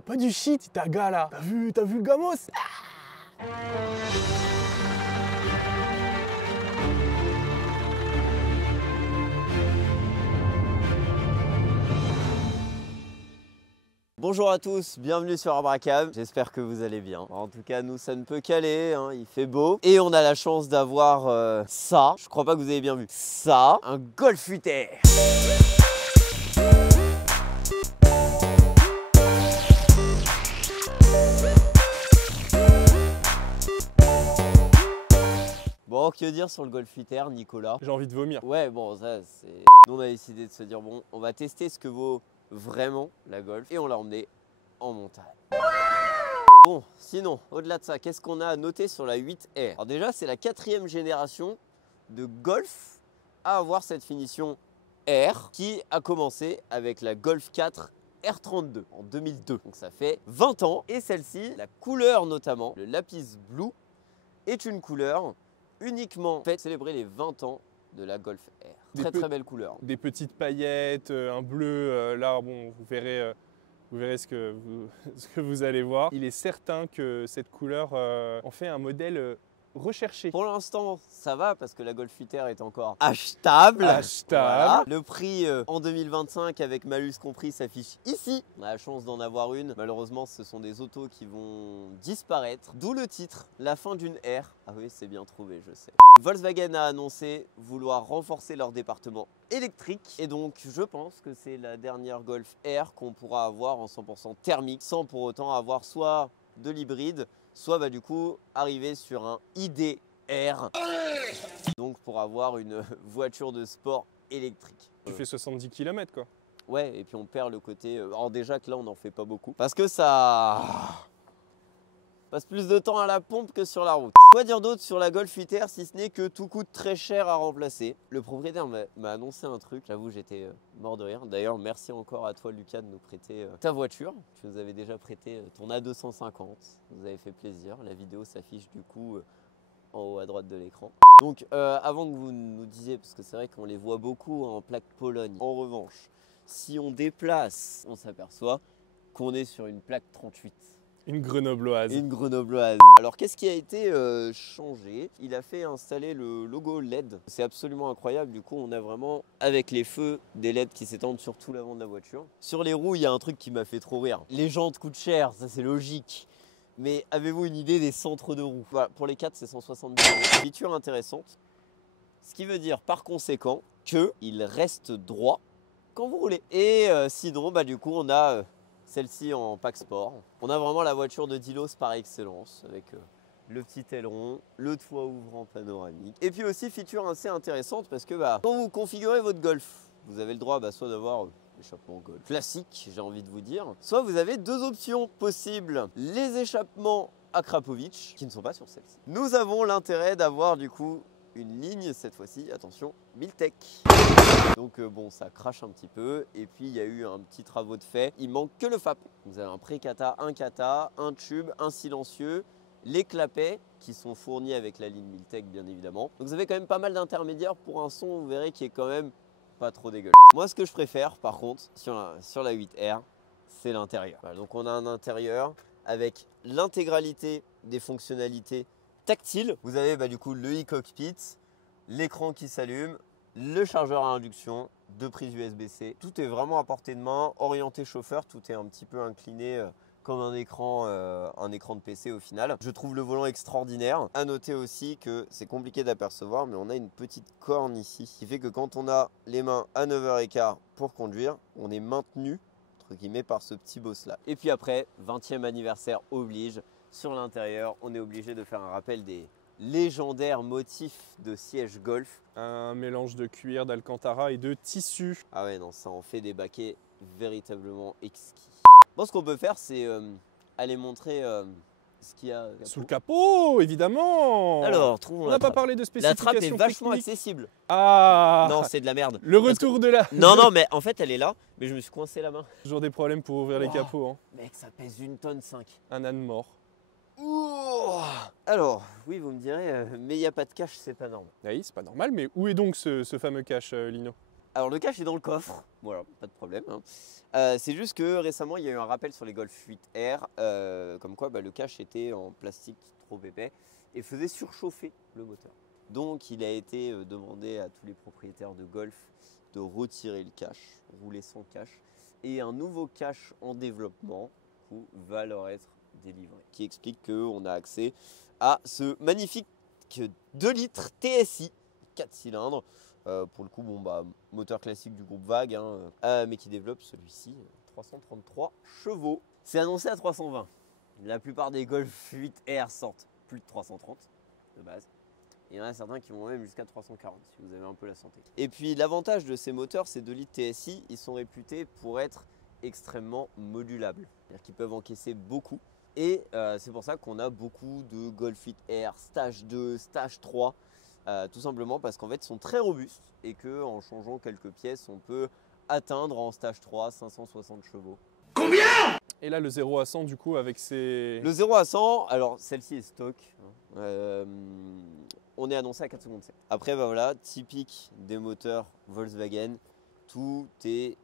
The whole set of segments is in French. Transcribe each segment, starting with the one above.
T'as pas du shit, ta gars là. T'as vu le gamos? Bonjour à tous, bienvenue sur Abracam, j'espère que vous allez bien. En tout cas, nous, ça ne peut qu'aller, hein, il fait beau. Et on a la chance d'avoir ça, je crois pas que vous avez bien vu, ça, un Golf 8R. Bon, que dire sur le Golf 8R, Nicolas? J'ai envie de vomir. Ouais, bon, ça, c'est... Nous, on a décidé de se dire, bon, on va tester ce que vaut vraiment la Golf et on l'a emmené en montagne. Bon, sinon, au-delà de ça, qu'est-ce qu'on a à noter sur la 8R? Alors déjà, c'est la 4e génération de Golf à avoir cette finition R qui a commencé avec la Golf 4 R32 en 2002. Donc ça fait 20 ans. Et celle-ci, la couleur notamment, le Lapis Blue, est une couleur uniquement faite pour célébrer les 20 ans de la Golf R. Très belle couleur. Des petites paillettes, un bleu, là bon, vous verrez ce que vous allez voir. Il est certain que cette couleur en fait un modèle recherché. Pour l'instant, ça va parce que la Golf 8R est encore achetable. Voilà. Le prix en 2025 avec malus compris s'affiche ici. On a la chance d'en avoir une. Malheureusement, ce sont des autos qui vont disparaître. D'où le titre, la fin d'une ère. Ah oui, c'est bien trouvé, je sais. Volkswagen a annoncé vouloir renforcer leur département électrique. Et donc, je pense que c'est la dernière Golf R qu'on pourra avoir en 100% thermique sans pour autant avoir soit de l'hybride, soit du coup arriver sur un IDR, donc pour avoir une voiture de sport électrique. Tu fais 70 km quoi. Ouais, et puis on perd le côté... Alors déjà que là on n'en fait pas beaucoup, parce que ça passe plus de temps à la pompe que sur la route. Quoi dire d'autre sur la Golf 8R si ce n'est que tout coûte très cher à remplacer. Le propriétaire m'a annoncé un truc, j'avoue j'étais mort de rire. D'ailleurs merci encore à toi Lucas de nous prêter ta voiture. Tu nous avais déjà prêté ton A250, vous avez fait plaisir. La vidéo s'affiche du coup en haut à droite de l'écran. Donc avant que vous nous disiez, parce que c'est vrai qu'on les voit beaucoup en plaque Pologne. En revanche, si on déplace, on s'aperçoit qu'on est sur une plaque 38. Une grenobloise. Une grenobloise. Alors qu'est-ce qui a été changé? Il a fait installer le logo LED. C'est absolument incroyable. Du coup, on a vraiment, avec les feux, des LED qui s'étendent sur tout l'avant de la voiture. Sur les roues, il y a un truc qui m'a fait trop rire. Les jantes coûtent cher, ça c'est logique. Mais avez-vous une idée des centres de roues? Voilà, pour les 4, c'est 170 €. Feature intéressante. Ce qui veut dire par conséquent qu'il reste droit quand vous roulez. Et sinon, du coup, on a... celle-ci en pack sport. On a vraiment la voiture de Delos par excellence avec le petit aileron, le toit ouvrant panoramique. Et puis aussi feature assez intéressante parce que quand vous configurez votre Golf, vous avez le droit soit d'avoir l'échappement Golf classique, j'ai envie de vous dire, soit vous avez deux options possibles. Les échappements Akrapovic qui ne sont pas sur celle-ci. Nous avons l'intérêt d'avoir du coup une ligne cette fois-ci, attention, Miltech. Donc bon, ça crache un petit peu. Et puis il y a eu un petit travaux de fait. Il manque que le FAP. Vous avez un pré-cata, un tube, un silencieux, les clapets qui sont fournis avec la ligne Miltech bien évidemment. Donc vous avez quand même pas mal d'intermédiaires pour un son, vous verrez, qui est quand même pas trop dégueulasse. Moi ce que je préfère par contre sur la 8R, c'est l'intérieur. Voilà, donc on a un intérieur avec l'intégralité des fonctionnalités tactile. Vous avez du coup le e-cockpit, l'écran qui s'allume, le chargeur à induction, deux prises USB-C. Tout est vraiment à portée de main, orienté chauffeur, tout est un petit peu incliné comme un écran de PC au final. Je trouve le volant extraordinaire. À noter aussi que c'est compliqué d'apercevoir, mais on a une petite corne ici qui fait que quand on a les mains à 9h15 pour conduire, on est maintenu entre guillemets par ce petit boss là. Et puis après, 20e anniversaire oblige. Sur l'intérieur, on est obligé de faire un rappel des légendaires motifs de siège Golf. Un mélange de cuir, d'alcantara et de tissu. Ah ouais, non, ça en fait des baquets véritablement exquis. Bon, ce qu'on peut faire, c'est aller montrer ce qu'il y a sous le capot, évidemment. Alors, trouvons la trappe. On n'a pas parlé de spécifications techniques. La trappe est vachement techniques. accessible. Ah. Non, c'est de la merde. Le retour de la... Non, mais en fait, elle est là, mais je me suis coincé la main. Toujours des problèmes pour ouvrir les capots. Hein. Mec, ça pèse 1,5 tonne. Un âne mort. Alors, oui, vous me direz, mais il n'y a pas de cache, c'est pas normal. Oui, c'est pas normal, mais où est donc ce fameux cache, Lino? Alors le cache est dans le coffre, voilà, pas de problème. Hein. C'est juste que récemment il y a eu un rappel sur les Golf 8R, comme quoi le cache était en plastique trop épais et faisait surchauffer le moteur. Donc il a été demandé à tous les propriétaires de Golf de retirer le cache, rouler sans cache. Et un nouveau cache en développement va leur être délivré, qui explique qu'on a accès à ce magnifique 2 litres TSI, 4 cylindres. Pour le coup, moteur classique du groupe Vague, hein, mais qui développe celui-ci, 333 chevaux. C'est annoncé à 320. La plupart des Golf 8R sortent plus de 330 de base. Il y en a certains qui vont même jusqu'à 340 si vous avez un peu la santé. Et puis l'avantage de ces moteurs, ces 2 litres TSI, ils sont réputés pour être extrêmement modulables. C'est-à-dire qu'ils peuvent encaisser beaucoup. Et c'est pour ça qu'on a beaucoup de Golf 8R, Stage 2, Stage 3. Tout simplement parce qu'en fait ils sont très robustes et qu'en changeant quelques pièces on peut atteindre en stage 3 560 chevaux. Combien? Et là le 0 à 100 du coup avec ces... Le 0 à 100, alors celle-ci est stock, on est annoncé à 4 secondes 7. Après voilà, typique des moteurs Volkswagen, tout est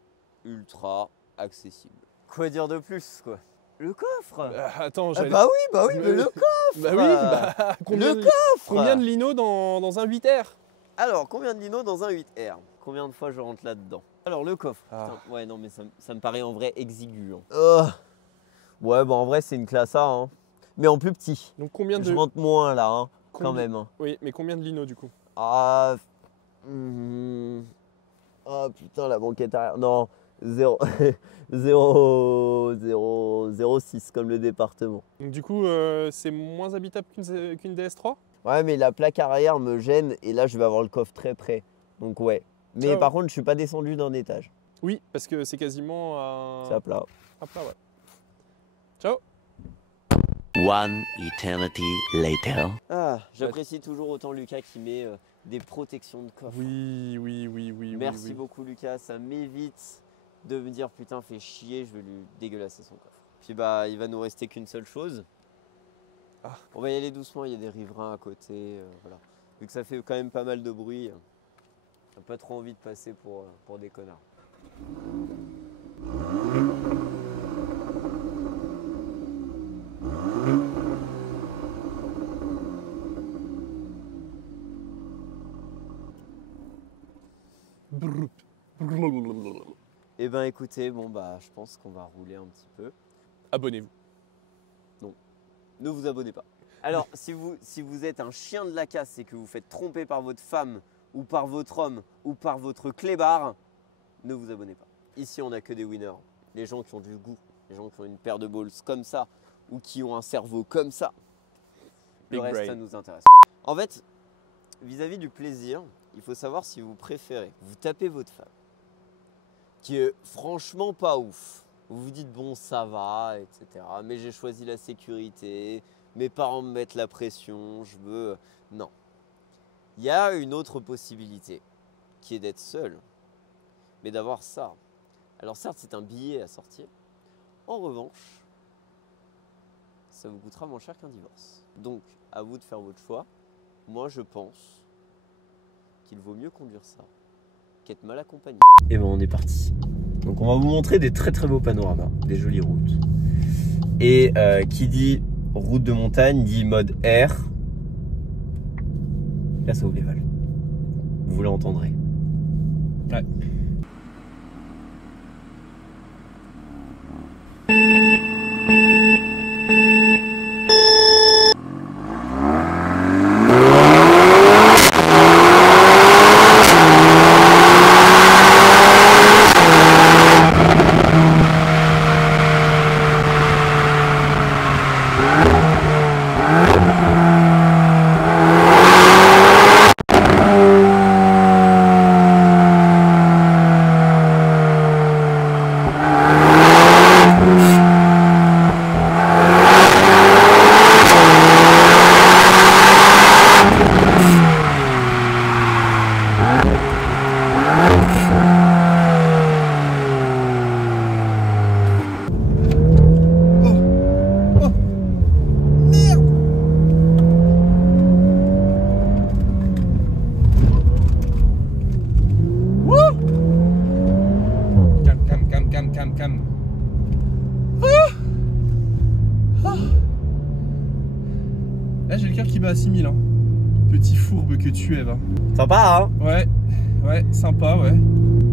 ultra accessible. Quoi dire de plus quoi? Le coffre. Attends, bah oui, mais le coffre. Bah oui, combien de lino dans un 8R? Alors, combien de lino dans un 8R? Combien de fois je rentre là-dedans? Alors, le coffre. Putain, ouais, non, mais ça me paraît en vrai exigu. Hein. Ouais, en vrai, c'est une classe A, hein. Mais en plus petit. Donc, combien de... Je rentre moins là, hein, quand même. Hein. Oui, mais combien de lino du coup? Ah, putain, la banquette arrière. Non. 0,06 comme le département. Donc du coup, c'est moins habitable qu'une DS3? Ouais, mais la plaque arrière me gêne et là, je vais avoir le coffre très près. Donc ouais. Mais ciao. Par contre, je suis pas descendu d'un étage. Oui, parce que c'est quasiment à... C'est à plat. À plat, ouais. Ciao. One eternity later. Ah, j'apprécie toujours autant Lucas qui met des protections de coffre. Oui. Merci beaucoup Lucas, ça m'évite de me dire putain fais chier, je vais lui dégueulasser son coffre. Puis il va nous rester qu'une seule chose. On va y aller doucement, il y a des riverains à côté, voilà. Vu que ça fait quand même pas mal de bruit, j'ai pas trop envie de passer pour des connards. Eh ben écoutez, je pense qu'on va rouler un petit peu. Abonnez-vous. Non, ne vous abonnez pas. Alors, si vous êtes un chien de la casse et que vous faites tromper par votre femme ou par votre homme ou par votre clébard, ne vous abonnez pas. Ici, on n'a que des winners. Les gens qui ont du goût, les gens qui ont une paire de balls comme ça ou qui ont un cerveau comme ça. Le reste, ça nous intéresse pas. En fait, vis-à-vis du plaisir, il faut savoir si vous préférez vous taper votre femme, qui est franchement pas ouf. Vous vous dites bon ça va, etc. Mais j'ai choisi la sécurité, mes parents me mettent la pression, je veux... Non. Il y a une autre possibilité, qui est d'être seul, mais d'avoir ça. Alors certes c'est un billet à sortir, en revanche, ça vous coûtera moins cher qu'un divorce. Donc à vous de faire votre choix. Moi je pense qu'il vaut mieux conduire ça qu'être mal accompagné. Et on est parti. Donc on va vous montrer des très très beaux panoramas, des jolies routes. Et qui dit route de montagne dit mode air. Là ça ouvre les valves. Vous l'entendrez. Ouais. Ah, j'ai le cœur qui bat à 6000. Hein. Petit fourbe que tu es, va. Sympa, hein? Ouais, sympa, ouais.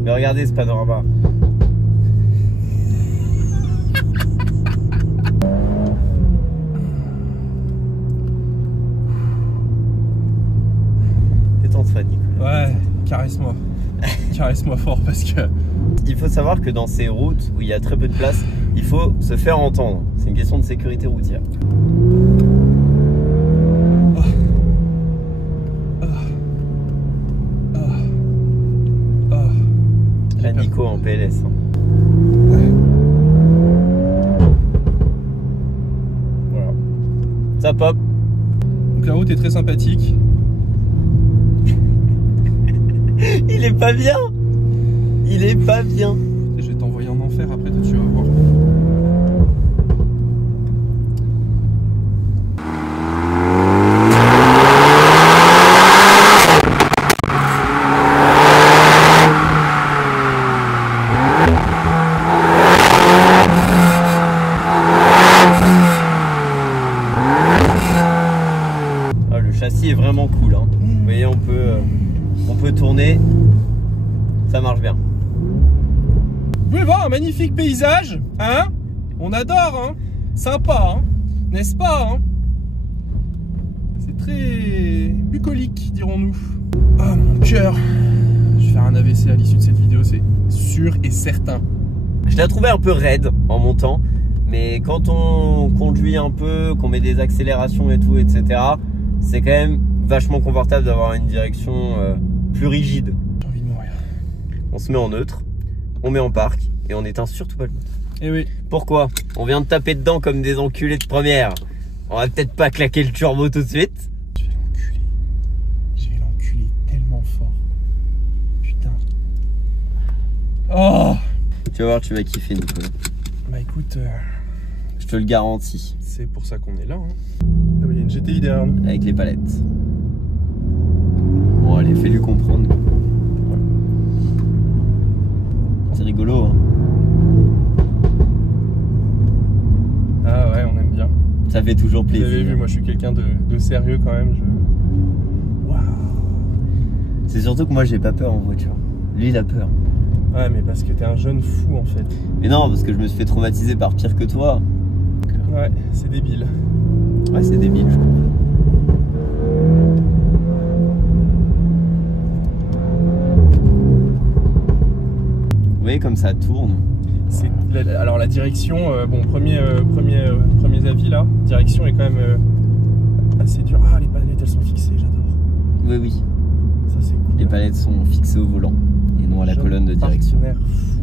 Mais regardez ce panorama. Détends-toi, Nicolas. Ouais, caresse-moi. Caresse-moi fort parce que... Il faut savoir que dans ces routes où il y a très peu de place, il faut se faire entendre. C'est une question de sécurité routière. La Nico en PLS. Hein. Voilà. Ça pop. Donc la route est très sympathique. Il est pas bien. Il est pas bien. Je vais t'envoyer en enfer après, toi tu vas voir. Ah, le châssis est vraiment cool. Hein. Vous voyez, on peut tourner. Ça marche bien. Vous pouvez voir un magnifique paysage, hein? On adore, hein? Sympa, hein? N'est-ce pas, hein? C'est très bucolique, dirons-nous. Ah, mon cœur! Je vais faire un AVC à l'issue de cette vidéo, c'est sûr et certain. Je l'ai trouvé un peu raide en montant, mais quand on conduit un peu, qu'on met des accélérations et tout, etc., c'est quand même vachement confortable d'avoir une direction plus rigide. J'ai envie de mourir. On se met en neutre, on met en parc et on n'éteint surtout pas le moteur. Eh oui. Pourquoi? On vient de taper dedans comme des enculés de première. On va peut-être pas claquer le turbo tout de suite. Je vais l'enculer. Je vais l'enculer tellement fort. Putain. Oh! Tu vas voir, tu vas kiffer, Nicolas. Bah écoute, Je te le garantis. c'est pour ça qu'on est là, hein. Ah oui, il y a une GTI derrière nous. Avec les palettes. Bon, allez, fais-lui comprendre. C'est rigolo, hein. Ah ouais, on aime bien. Ça fait toujours Vous plaisir. avez vu, moi je suis quelqu'un de sérieux quand même. Waouh! C'est surtout que moi, j'ai pas peur en voiture. Lui, il a peur. Ouais, mais parce que t'es un jeune fou en fait. Mais non, parce que je me suis fait traumatiser par pire que toi. Ouais, c'est débile. Ouais, c'est débile, je comprends. Vous voyez comme ça tourne. Alors la direction, bon, premiers avis là, direction est quand même assez dure. Ah, les palettes elles sont fixées, j'adore. Oui, oui. Ça c'est cool. Les palettes sont fixées au volant et non à la Jeune colonne de direction. Partenaire fou.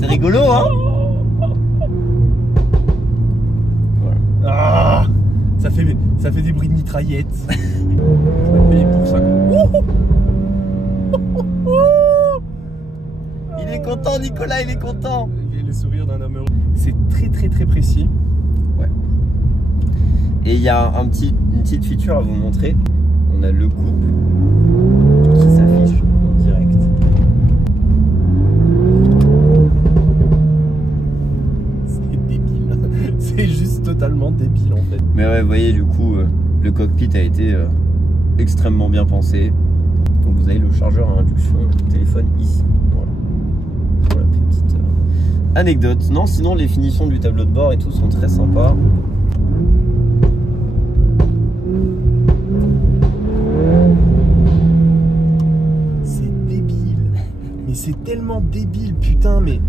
C'est rigolo, hein? Voilà. Ah, ça fait des bruits de mitraillettes. Je vais payer pour ça. Il est content, Nicolas, il est content. Et le sourire d'un homme heureux. C'est très très très précis. Ouais. Et il y a une petite feature à vous montrer. On a le couple qui s'affiche en direct. C'est débile. C'est juste totalement débile en fait. Mais ouais, vous voyez, du coup, le cockpit a été extrêmement bien pensé. Donc vous avez le chargeur à induction téléphone ici. Voilà. Voilà, petite anecdote. Non, sinon les finitions du tableau de bord et tout sont très sympas. C'est débile. Mais c'est tellement débile, putain, mais...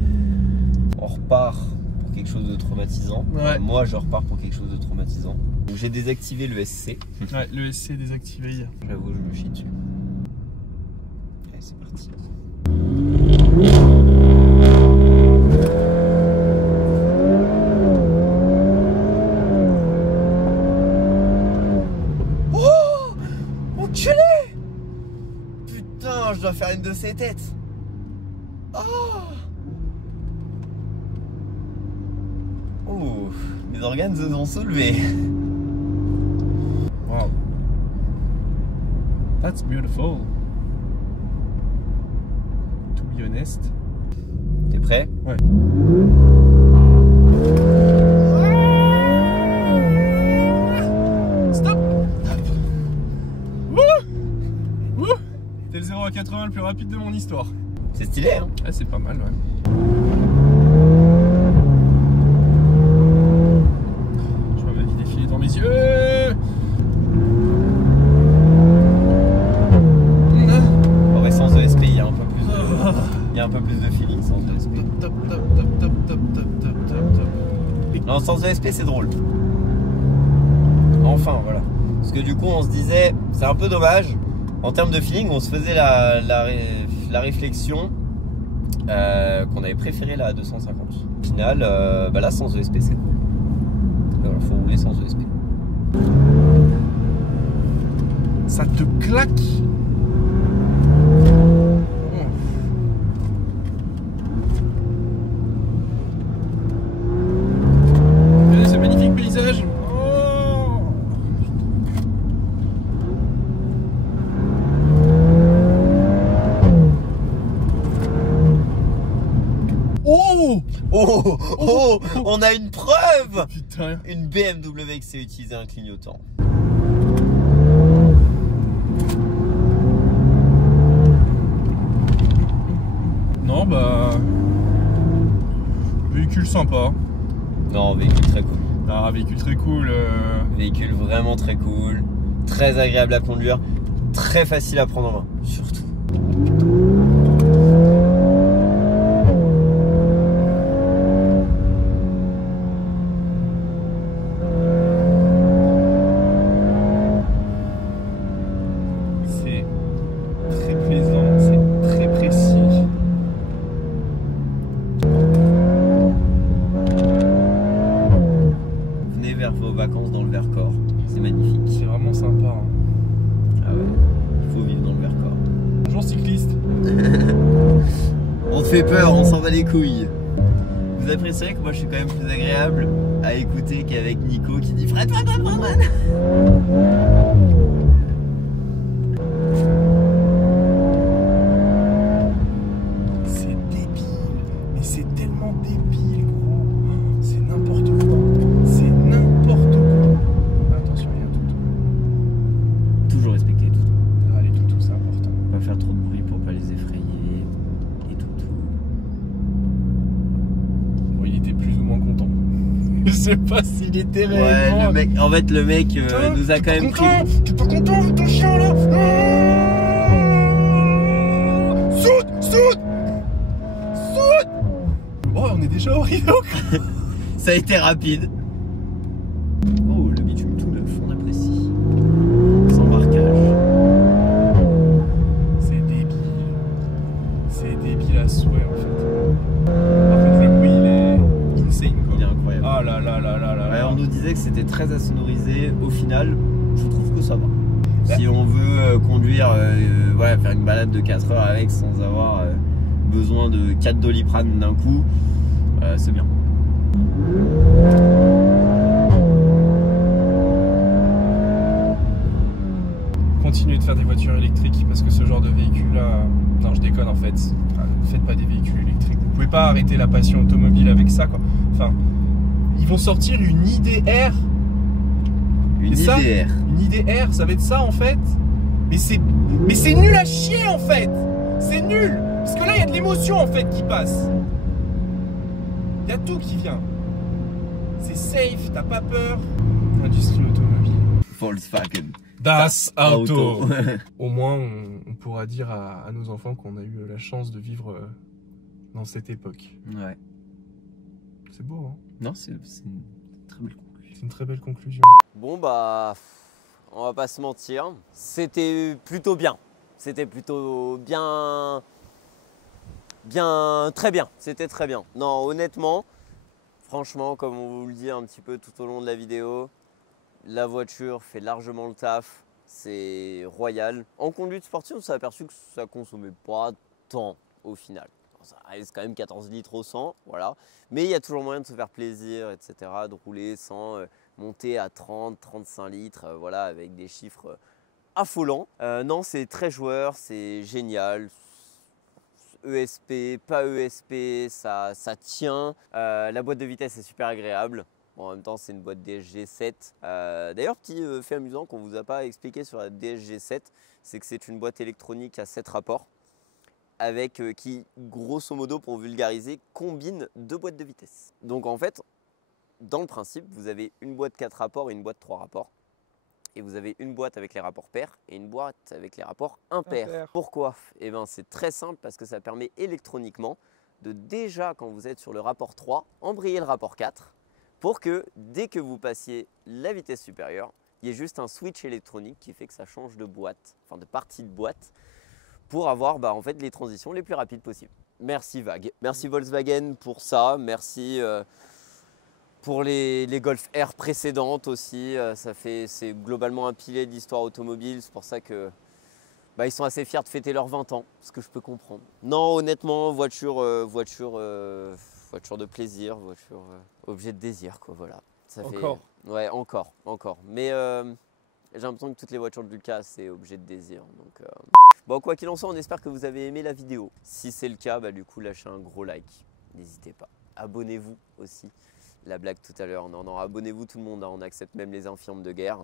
On repart pour quelque chose de traumatisant. Ouais. Enfin, moi, je repars pour quelque chose de traumatisant. Donc j'ai désactivé le SC. Ouais, le SC est désactivé hier. J'avoue, je me chie dessus. Allez, c'est parti. Oh! Enculé! Putain, je dois faire une de ces têtes. Oh! Oh, mes organes se sont soulevés. Wow. That's beautiful. To be honest. T'es prêt? Ouais. Stop. Wouh. T'es le 0 à 80 le plus rapide de mon histoire. C'est stylé, hein? Ah, c'est pas mal, ouais. Je vois ma vie défiler dans mes yeux. En vrai, sans ESP, il y a un peu plus de, il y a un peu plus de feeling sans ESP. Top. Non, sans ESP, c'est drôle. Enfin, voilà. Parce que du coup, on se disait, c'est un peu dommage. En termes de feeling, on se faisait la réflexion qu'on avait préféré la 250. Au final, bah là, sans ESP, c'est cool. Alors, faut rouler sans ESP. Ça te claque. Regardez ce magnifique paysage. Oh, on a une preuve. Putain. Une BMW qui sait utiliser un clignotant. Non, bah. Véhicule sympa. Non, véhicule très cool. Ah, véhicule très cool. Véhicule vraiment très cool. Très agréable à conduire. Très facile à prendre en main, surtout. C'est très plaisant, c'est très précis. Venez vers vos vacances dans le Vercors. C'est magnifique. C'est vraiment sympa. Hein. Ah ouais, il faut vivre dans le Vercors. Bonjour cycliste. On te fait peur, on s'en bat les couilles. Vous apprécierez que moi je suis quand même plus agréable à écouter qu'avec Nico qui dit Fred. C'est débile, mais c'est tellement débile, gros. C'est n'importe quoi. C'est n'importe quoi. Attention, il y a un toutou. Toujours respecter tout. Ah, les toutous, c'est important. Pas faire trop de bruit pour pas les effrayer. Et tout. Bon, il était plus ou moins content. Je sais pas s'il était réellement. Ouais, le mec, en fait, le mec nous a quand même pris. T'es pas content avec ton chien là? Saute. Oh, on est déjà au Rio. Ça a été rapide. Oh, le bitume tout neuf, on apprécie. Sans marquage. C'est débile à souhait en fait. Par contre, le bruit il est insane quoi. Il est incroyable. Ah là. Ouais, on nous disait que c'était très insonorisé. Au final, je trouve que ça va. Si on veut conduire, voilà, faire une balade de 4 heures avec sans avoir besoin de 4 Doliprane d'un coup, c'est bien. Continuez de faire des voitures électriques parce que ce genre de véhicule là. Non, je déconne en fait. Ne faites pas des véhicules électriques. Vous pouvez pas arrêter la passion automobile avec ça quoi. Enfin, ils vont sortir une IDR. Une ça, IDR. Une IDR, ça va être ça en fait. Mais c'est nul à chier en fait. C'est nul. Parce que là, il y a de l'émotion en fait qui passe. Il y a tout qui vient. C'est safe, t'as pas peur. Industrie automobile. Volkswagen. Das Auto. Au moins, on pourra dire à nos enfants qu'on a eu la chance de vivre dans cette époque. Ouais. C'est beau, hein? Non, c'est une très belle conclusion. C'est une très belle conclusion. Bon bah, on va pas se mentir, c'était plutôt bien. C'était plutôt bien, très bien. C'était très bien. Non, honnêtement, franchement, comme on vous le dit un petit peu tout au long de la vidéo, la voiture fait largement le taf. C'est royal. En conduite sportive, on s'est aperçu que ça consommait pas tant au final. Ça reste quand même 14 litres au 100, voilà. Mais il y a toujours moyen de se faire plaisir, etc. De rouler sans monter à 30, 35 litres, voilà, avec des chiffres affolants. Non, c'est très joueur, c'est génial. ESP, pas ESP, ça tient. La boîte de vitesse est super agréable. Bon, en même temps, c'est une boîte DSG7. D'ailleurs, petit fait amusant qu'on ne vous a pas expliqué sur la DSG7, c'est que c'est une boîte électronique à 7 rapports avec qui, grosso modo, pour vulgariser, combine 2 boîtes de vitesse. Donc en fait, dans le principe, vous avez une boîte 4 rapports et une boîte 3 rapports. Et vous avez une boîte avec les rapports pairs et une boîte avec les rapports impairs. Pourquoi? Eh bien, c'est très simple parce que ça permet électroniquement de déjà, quand vous êtes sur le rapport 3, embrayer le rapport 4 pour que dès que vous passiez la vitesse supérieure, il y ait juste un switch électronique qui fait que ça change de boîte, enfin de partie de boîte, pour avoir en fait, les transitions les plus rapides possibles. Merci VAG. Merci Volkswagen pour ça. Merci pour les Golf R précédentes aussi. C'est globalement un pilier de l'histoire automobile. C'est pour ça que ils sont assez fiers de fêter leurs 20 ans, ce que je peux comprendre. Non, honnêtement, voiture de plaisir, voiture objet de désir, quoi, voilà. Ça encore fait... Ouais, encore. Mais j'ai l'impression que toutes les voitures de Lucas, c'est objet de désir. Donc, bon, quoi qu'il en soit, on espère que vous avez aimé la vidéo. Si c'est le cas, du coup, lâchez un gros like. N'hésitez pas. Abonnez-vous aussi. La blague tout à l'heure, non, abonnez-vous tout le monde, hein, on accepte même les infirmes de guerre.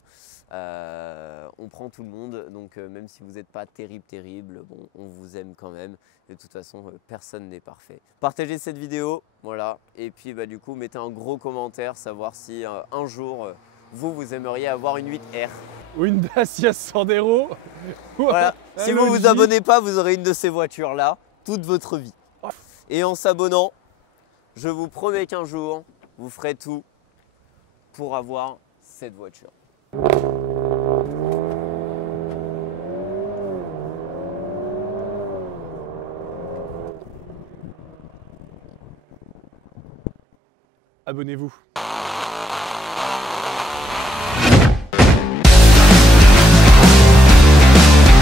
On prend tout le monde, donc même si vous n'êtes pas terrible, bon, on vous aime quand même. De toute façon, personne n'est parfait. Partagez cette vidéo, voilà. Et puis du coup, mettez un gros commentaire, savoir si un jour, vous aimeriez avoir une 8R. Ou une Dacia Sandero. Voilà. Si vous vous abonnez pas, vous aurez une de ces voitures-là toute votre vie. Et en s'abonnant, je vous promets qu'un jour, vous ferez tout pour avoir cette voiture. Abonnez-vous.